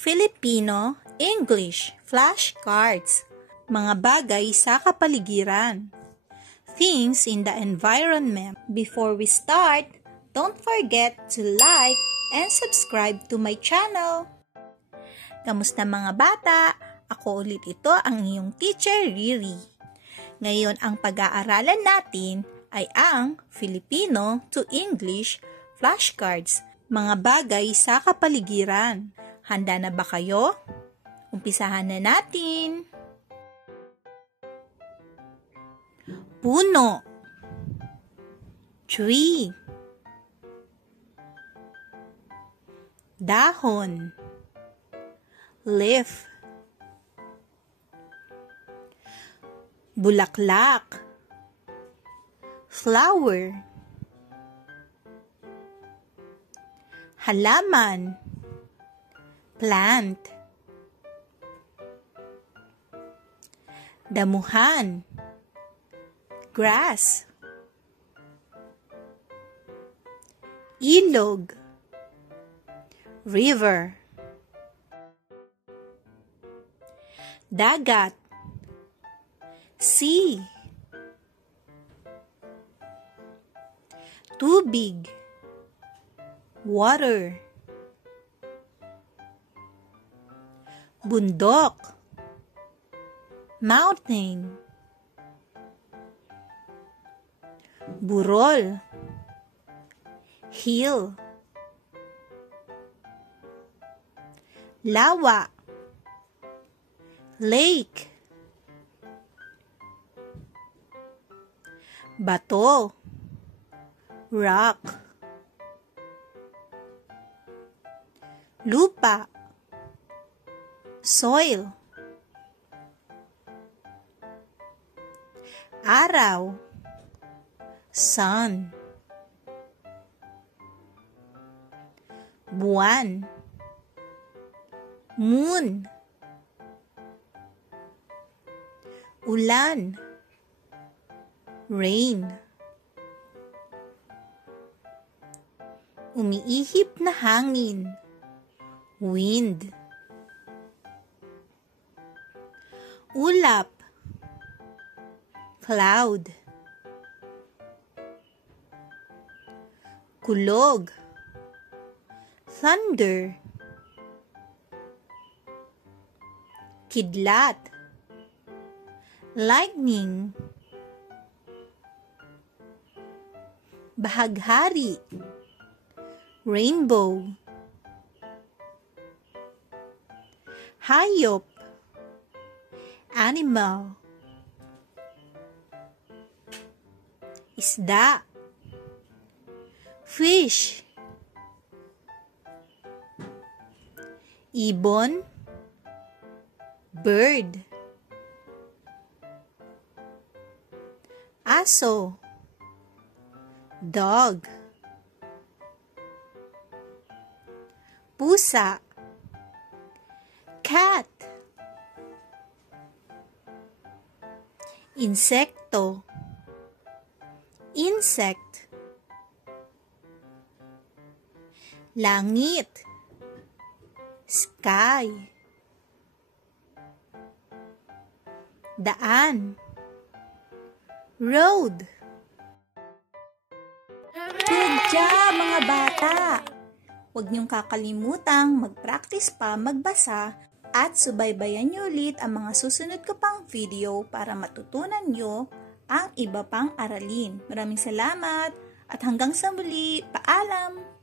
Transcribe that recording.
Filipino English flashcards. Mga bagay sa kapaligiran. Things in the environment. Before we start, don't forget to like and subscribe to my channel. Kamusta mga bata? Ako ulit ito ang iyong teacher Riri. Ngayon ang pag-aaralan natin ay ang Filipino to English flashcards. Mga bagay sa kapaligiran. Handa na ba kayo? Umpisahan na natin. Puno, tree, dahon, leaf, bulaklak, flower, halaman, plant, damuhan, grass, ilog, river, dagat, sea, tubig, water, bundok, mountain, burol, hill, lawa, lake, bato, rock, lupa, soil, araw, sun, buwan, moon, ulan, rain, umiihip na hangin, wind, ulap, cloud, kulog, thunder, kidlat, lightning, bahaghari, rainbow, hayop, animal, isda, fish, ibon, bird, aso, dog, pusa, cat, insekto, insect, langit, sky, daan, road. Good job mga bata! Huwag niyong kakalimutang mag-practice pa magbasa at subaybayan niyo ulit ang mga susunod ko pang video para matutunan niyo ang iba pang aralin. Maraming salamat at hanggang sa muli, paalam!